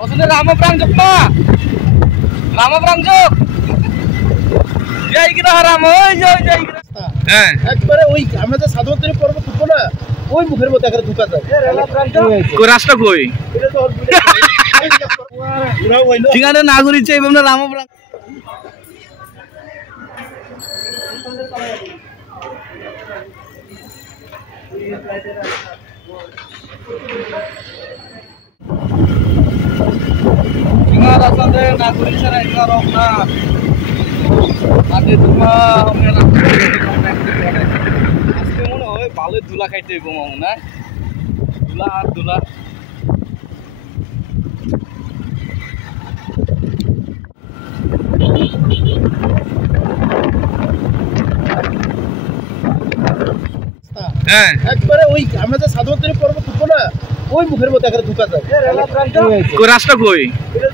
Maksudnya Rama Pranjuk mah, Rama Pranjuk. Jai kita haram, jai kita. একবারে ওই আমরা যে সাধুত্তরী পর্ব ঢুকবো না ওই মুখের মধ্যে একটা ঢুকা যায় কই রাস্তা কই এটা তো ঠিকানা নাগরিক চাই আমরা Ram tinggal asal nagurin cara ingat rokna ada cuma merah আজকে মনে হয় ভালো দুলা খাইতে হইব মামু না দুলা আর দুলা হ্যাঁ একবারে ওই আমরা যে সাধুত্তরী পর্ব ঢুকবো না ওই মুখের মধ্যে একটা ঢুকা যায় কই রাস্তা কই এটা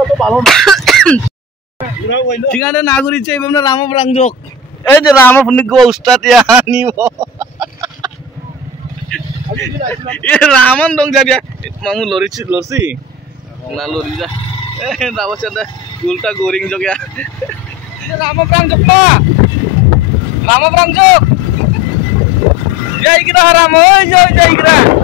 তো ভালো না ঠিকানা নাগরিক চাই আমরা রাম প্রাঞ্জক এই যে রাম পুনিক উস্তাদ ইয়া নিব এ রামান দং যাবিয়া মামু লরছি না লরি যা এ দাও চন্দা উল্টা গোরিং জগয়া রাম প্রাঞ্জক মা Ram প্রাঞ্জক jai kita haram, jai kita.